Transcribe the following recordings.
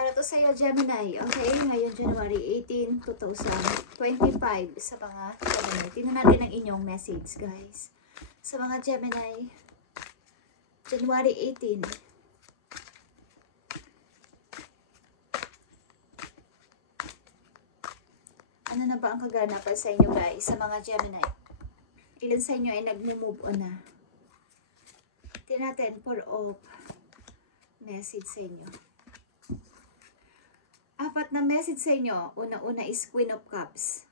Para to sa'yo, Gemini. Okay? Ngayon, January 18, 2025. Sa mga Gemini. Tingnan natin ang inyong message, guys. Sa mga Gemini, January 18. Ano na ba ang kaganapan sa inyo, guys? Sa mga Gemini. Ilan sa inyo ay nag-move on na? Tingnan natin, for of message sa inyo. Apat na message sa inyo. Una-una is Queen of Cups.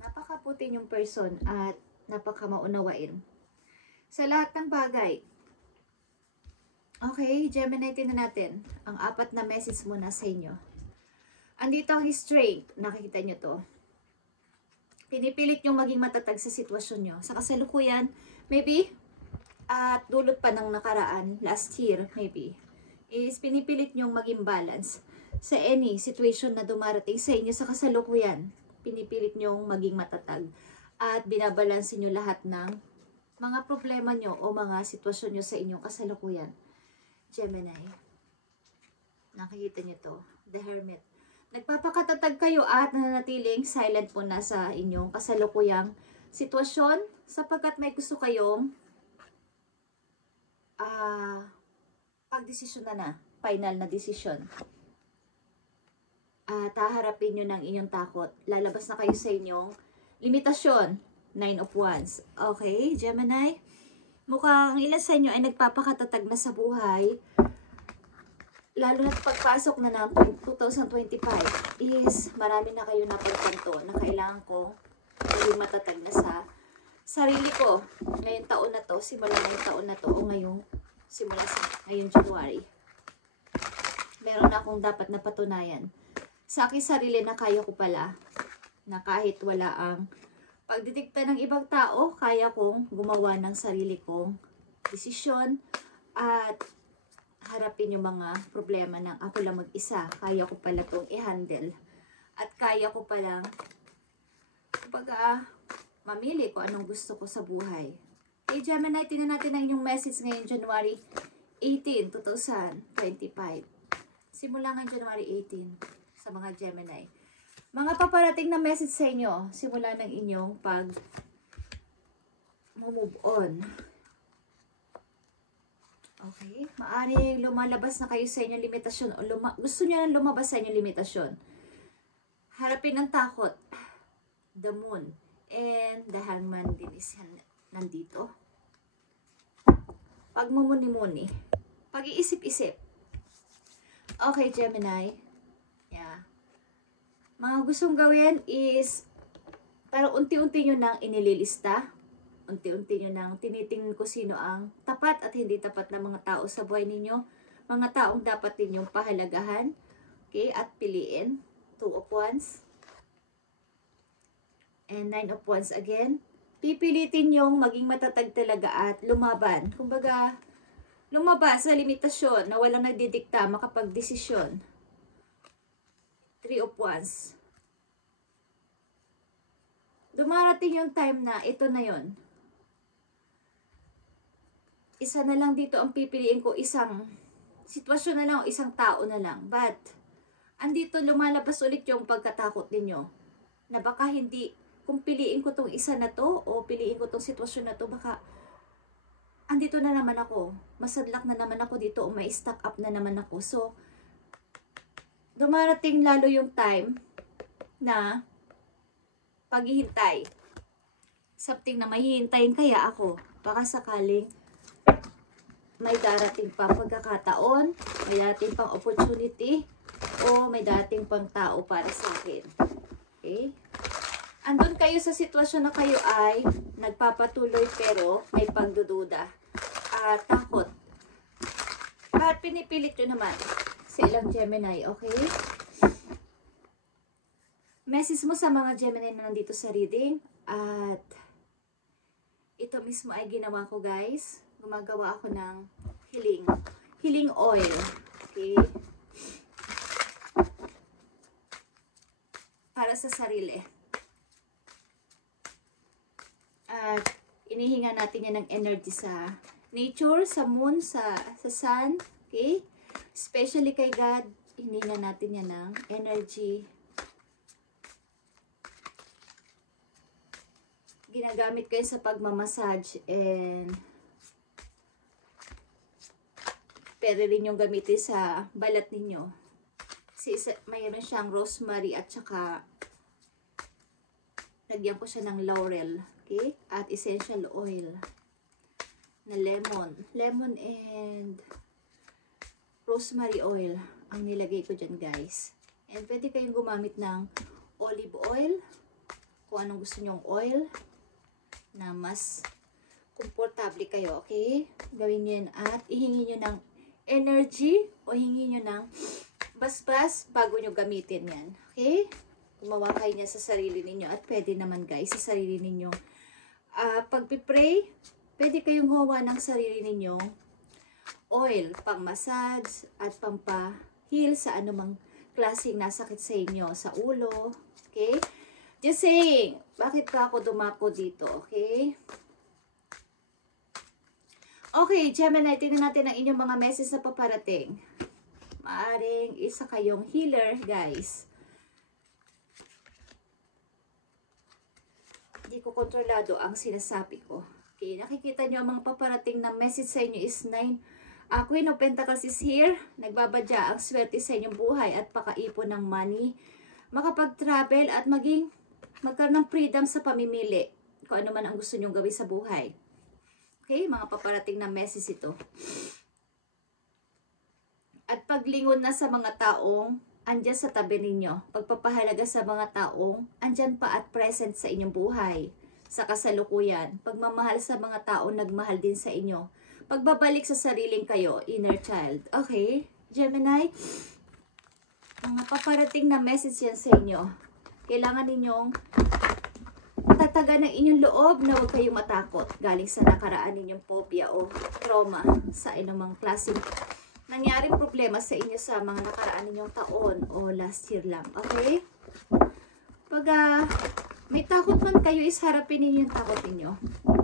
Napakaputi yung person at napakamaunawain. Sa lahat ng bagay. Okay, Gemini, tingnan natin. Ang apat na message muna sa inyo. Andito ang strength. Nakikita nyo to. Pinipilit yung maging matatag sa sitwasyon nyo. Sa kasalukuyan, maybe, at dulot pa ng nakaraan, last year, maybe, is pinipilit yung maging balance sa any situation na dumarating sa inyo sa kasalukuyan. Pinipilit nyong maging matatag at binabalansin nyo lahat ng mga problema nyo o mga sitwasyon nyo sa inyong kasalukuyan. Gemini. Nakikita nyo to. The Hermit. Nagpapakatatag kayo at nananatiling silent po na sa inyong kasalukuyang sitwasyon sapagkat may gusto kayong pagdesisyon na final na desisyon. Haharapin nyo ng inyong takot. Lalabas na kayo sa inyong limitasyon. 9 of Wands. Okay, Gemini? Mukhang ilan sa inyo ay nagpapakatatag na sa buhay. Lalo na pagpasok na ng 2025 is marami na kayo napagtanto na kailangan ko maging matatag na sa sarili ko. Ngayong taon na to, simula ngayong taon na to, o simula sa ngayong January. Meron na akong dapat na patunayan sa aking sarili na kaya ko pala, na kahit wala ang pagdidikta ng ibang tao, kaya kong gumawa ng sarili kong desisyon at harapin yung mga problema ng ako lang mag-isa. Kaya ko pala itong i-handle at kaya ko palang mamili kung anong gusto ko sa buhay. Okay, Gemini, tingnan natin ang inyong message ngayon, January 18, 2025. Simula ngayon, January 18. Sa mga Gemini. Mga paparating na message sa inyo simula ng inyong move on. Okay? Maaring lumalabas na kayo sa inyong limitasyon o gusto niyo na lumabas sa inyong limitasyon. Harapin ang takot. The Moon and the Hangman din is nandito. Pagmumuni-muni. Pag-iisip-isip. Okay, Gemini. Yeah. Mga gustong gawin is parang unti-unti nyo nang inililista. Unti-unti nyo nang tinitingnan ko sino ang tapat at hindi tapat na mga tao sa buhay ninyo. Mga taong dapat ninyong pahalagahan. Okay? At piliin. 2 of Wands. And 9 of Wands again. Pipilitin nyong maging matatag talaga at lumaban. Kumbaga, lumabas sa limitasyon na walang nagdidikta makapag-desisyon. 3 of Wands. Dumarating yung time na ito na yon. Isa na lang dito ang pipiliin ko, isang sitwasyon na lang o isang tao na lang. But, andito lumalabas ulit yung pagkatakot ninyo. Na baka hindi, kung piliin ko tong isa na to o piliin ko tong sitwasyon na to, baka andito na naman ako. Masadlak na naman ako dito o may stack up na naman ako. So, dumarating lalo yung time na paghihintay. Something na mahihintayin kaya ako. Baka sakaling may darating pang pagkakataon, may darating pang opportunity, o may darating pang tao para sa akin. Okay? Andun kayo sa sitwasyon na kayo ay nagpapatuloy pero may pagdududa. Takot. At pinipilit nyo naman sa ilang Gemini, okay? Message mo sa mga Gemini na nandito sa reading. At ito mismo ay ginawa ko, guys. Gumagawa ako ng healing oil. Okay? Para sa sarili. At inihinga natin yan ng energy sa nature, sa moon, sa sun. Okay? Especially kay God, Hinina natin yan ng energy. Ginagamit ko yun sa pagmamassage and pwede rin yung gamitin sa balat ninyo. Kasi mayroon siyang rosemary at saka lagyan ko siya ng laurel. Okay? At essential oil na lemon. Lemon and rosemary oil ang nilagay ko dyan, guys. And pwede kayong gumamit ng olive oil. Kung anong gusto nyong oil na mas komportable kayo. Okay? Gawin nyo yan at ihingi nyo ng energy o hingi nyo ng basbas bago nyo gamitin yan. Okay? Gumawa kayo niya sa sarili ninyo at pwede naman, guys, sa sarili ninyo. Pag-pray, pwede kayong gumawa ng sarili ninyo oil, pang massage at pampa-heal sa anumang klaseng nasakit sa inyo, sa ulo. Okay? Just saying, bakit ba ako dumako dito? Okay? Okay, Gemini, tingnan natin ang inyong mga message na paparating. Maaring isa kayong healer, guys. Hindi ko kontrolado ang sinasabi ko. Okay, nakikita nyo ang mga paparating na message sa inyo is 9. Queen of Pentacles is here. Nagbabadya ang swerte sa inyong buhay at pakaipon ng money. Makapag-travel at magkaroon ng freedom sa pamimili. Kung ano man ang gusto nyong gawin sa buhay. Okay, mga paparating na message ito. At paglingon na sa mga taong andyan sa tabi ninyo. Pagpapahalaga sa mga taong andyan pa at present sa inyong buhay. Sa kasalukuyan. Pagmamahal sa mga taong nagmahal din sa inyo. Pagbabalik sa sariling kayo, inner child. Okay, Gemini? Mga paparating na message yan sa inyo. Kailangan ninyong tatagan ng inyong loob na huwag kayong matakot galing sa nakaraan ninyong phobia o trauma sa inumang klaseng nangyaring problema sa inyo sa mga nakaraan ninyong taon o last year lang. Okay? Pag may takot man kayo, is harapin ninyo yung takot ninyo.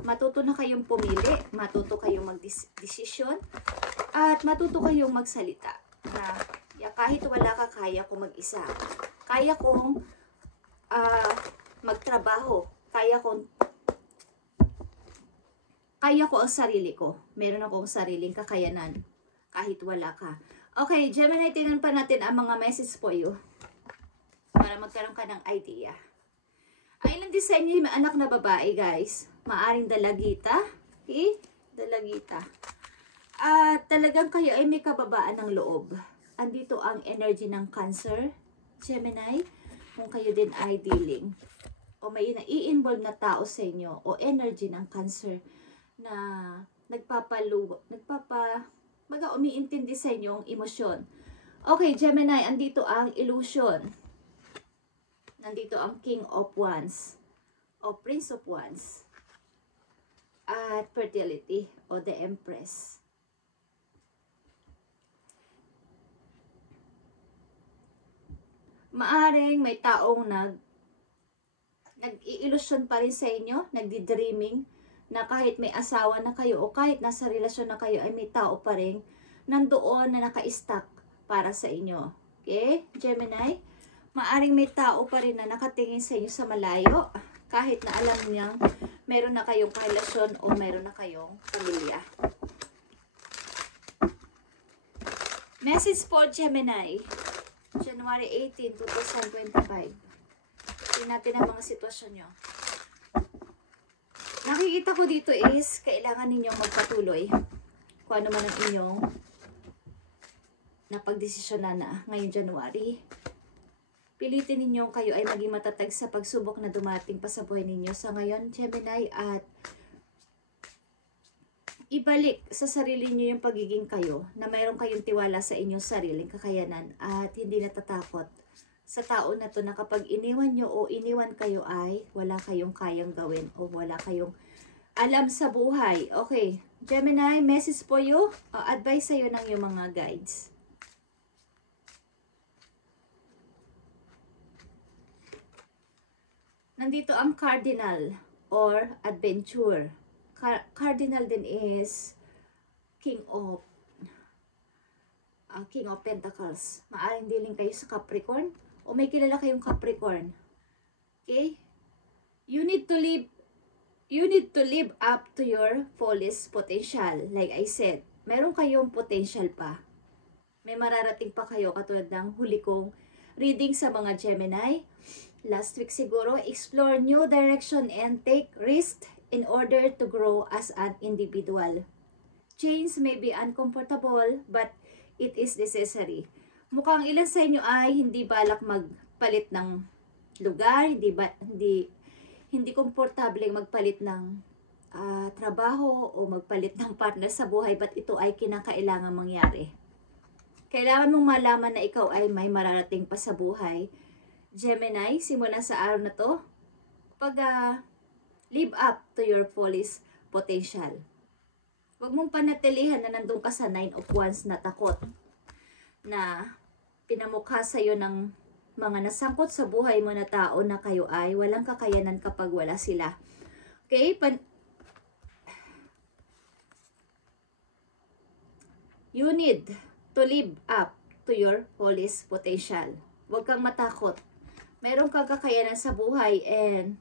Matuto na kayong pumili, matuto kayong magdesisyon, at matuto kayong magsalita. Na kahit wala ka, kaya kong mag-isa. Kaya kong magtrabaho. Kaya ko ang sarili ko. Meron akong sariling kakayanan. Kahit wala ka. Okay, Gemini, tingnan pa natin ang mga message po you. Para magkaroon ka ng idea. Ang ilang design niyo, may anak na babae, guys. Maaring dalagita. Okay? Dalagita. At talagang kayo ay may kababaan ng loob. Andito ang energy ng Cancer, Gemini. Kung kayo din ay dealing o may nai-involve na tao sa inyo o energy ng Cancer na baga umiintindi sa inyong emosyon. Okay, Gemini, andito ang illusion. Nandito ang King of Wands o Prince of Wands at fertility o the Empress. Maaring may taong nag-i-illusion pa rin sa inyo, nagdi-dreaming, na kahit may asawa na kayo o kahit nasa relasyon na kayo ay may tao pa rin nandoon na naka-stack para sa inyo. Okay, Gemini? Maaring may tao pa rin na nakatingin sa inyo sa malayo, kahit na alam niyang meron na kayong karelasyon o meron na kayong pamilya. Message for Gemini, January 18, 2025. Tingnan natin ang mga sitwasyon nyo. Nakikita ko dito is, kailangan ninyong magpatuloy. Kung ano man ang inyong napagdesisyonan na ngayong January. Pilitin ninyong kayo ay maging matatag sa pagsubok na dumating pa sa buhay ninyo sa ngayon, Gemini, at ibalik sa sarili niyo yung pagiging kayo, na mayroon kayong tiwala sa inyong sariling kakayanan at hindi natatakot sa tao na to na kapag iniwan nyo o iniwan kayo ay wala kayong kayang gawin o wala kayong alam sa buhay. Okay, Gemini, message for you, advice sa'yo ng yung mga guides. Nandito ang Cardinal or Adventure. Cardinal din is King of King of Pentacles. Maaring dealing kayo sa Capricorn o may kilala kayong Capricorn. Okay? You need to live up to your fullest potential. Like I said, meron kayong potential pa. May mararating pa kayo katulad ng huli kong reading sa mga Gemini. Last week siguro, explore new direction and take risk in order to grow as an individual. Change may be uncomfortable, but it is necessary. Mukhang ilan sa inyo ay hindi balak magpalit ng lugar, hindi komportable magpalit ng trabaho o magpalit ng partner sa buhay, but ito ay kinakailangan mangyari. Kailangan mong malaman na ikaw ay may mararating pa sa buhay. Gemini, simula sa araw na to, live up to your fullest potential. Huwag mong panatilihan na nandun ka sa 9 of Wands na takot, na pinamukha sa'yo ng mga nasangkot sa buhay mo na tao na kayo ay walang kakayanan kapag wala sila. Okay? You need to live up to your fullest potential. Huwag kang matakot. Meron kang kakayanan sa buhay and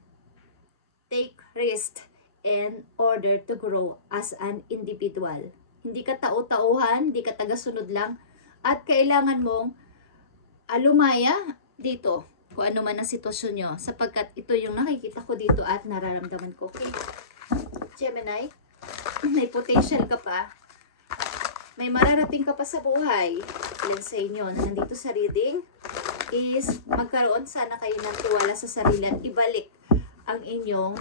take risk in order to grow as an individual. Hindi ka tau-tauhan, hindi ka tagasunod lang, at kailangan mong lumaya dito kung ano man ang sitwasyon nyo, sapagkat ito yung nakikita ko dito at nararamdaman ko. Okay? Gemini, may potential ka pa, may mararating ka pa sa buhay. Ilan sa inyo na nandito sa reading is magkaroon sana kayo ng tiwala sa sarili at ibalik ang inyong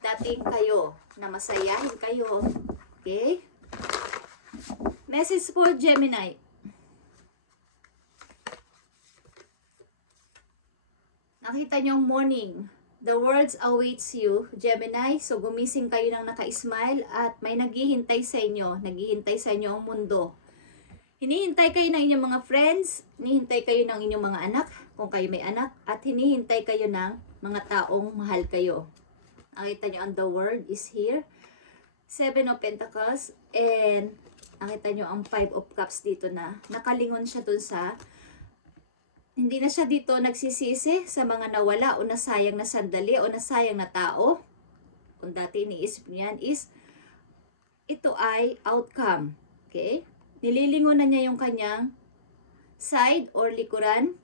dating kayo, na masayahin kayo. Okay? Message for Gemini. Nakita nyo ang morning. The world awaits you, Gemini. So, gumising kayo ng naka-smile at may naghihintay sa inyo. Naghihintay sa inyo ang mundo. Hinihintay kayo ng inyong mga friends. Hinihintay kayo ng inyong mga anak, kung kayo may anak. At hinihintay kayo ng mga taong mahal kayo. Nakita nyo ang the world is here. 7 of Pentacles. And nakita nyo ang 5 of Cups dito na. Nakalingon siya dun sa... Hindi na siya dito nagsisisi sa mga nawala o nasayang na sandali o nasayang na tao. Kung dati iniisip niyan is, ito ay outcome. Okay? Nililingon na niya yung kanyang side or likuran,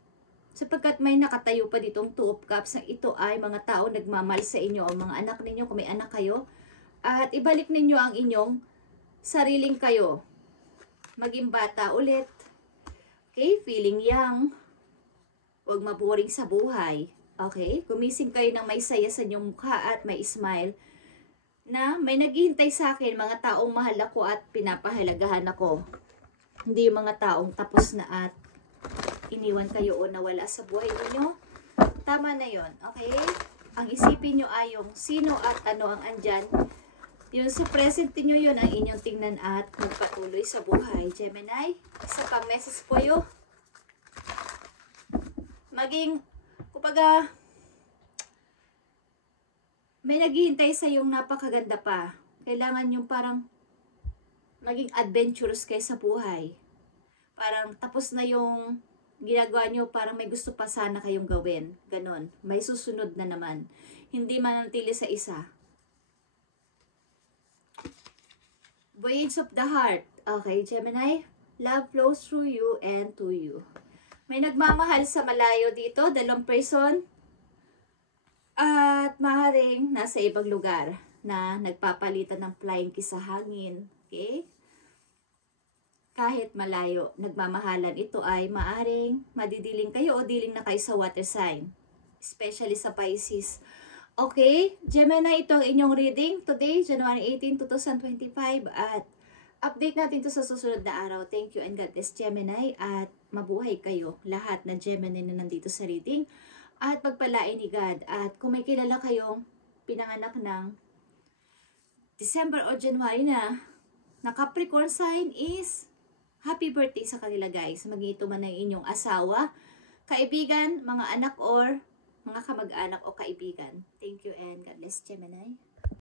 sapagkat may nakatayo pa ditong 2 of Cups na ito ay mga tao nagmamahal sa inyo o mga anak ninyo kung may anak kayo, at ibalik ninyo ang inyong sariling kayo. Maging bata ulit. Okay? Feeling young. Huwag maboring sa buhay. Okay? Gumising kayo ng may saya sa inyong mukha at may smile na may naghihintay sa akin, mga taong mahal ako at pinapahalagahan ako. Hindi yung mga taong tapos na at iniwan kayo o nawala sa buhay ninyo. Tama na yon. Okay? Ang isipin nyo ay yung sino at ano ang andyan. Yung sa present nyo yun ang inyong tingnan at magpatuloy sa buhay. Gemini, isa pang message po yun. Maging, kumbaga, may naghihintay sa yung napakaganda pa. Kailangan yung parang maging adventurous kayo sa buhay. Parang tapos na yung ginagawa nyo, parang may gusto pa sana kayong gawin. Ganon. May susunod na naman. Hindi manatili sa isa. Voyage of the heart. Okay, Gemini. Love flows through you and to you. May nagmamahal sa malayo dito, dalawang person. At maaaring nasa ibang lugar na nagpapalitan ng flying kiss sa hangin. Okay? Kahit malayo, nagmamahalan, ito ay maaaring madidiling kayo o diling na kayo sa water sign. Especially sa Pisces. Okay? Gemini, ito ang inyong reading today, January 18, 2025. At update natin to sa susunod na araw. Thank you and God bless, Gemini. At mabuhay kayo, lahat na Gemini na nandito sa reading. At pagpalain ni God. At kung may kilala kayong pinanganak ng December o January na Capricorn sign is happy birthday sa kanila, guys. Maging ito man ang inyong asawa, kaibigan, mga anak or mga kamag-anak o kaibigan. Thank you and God bless, Gemini.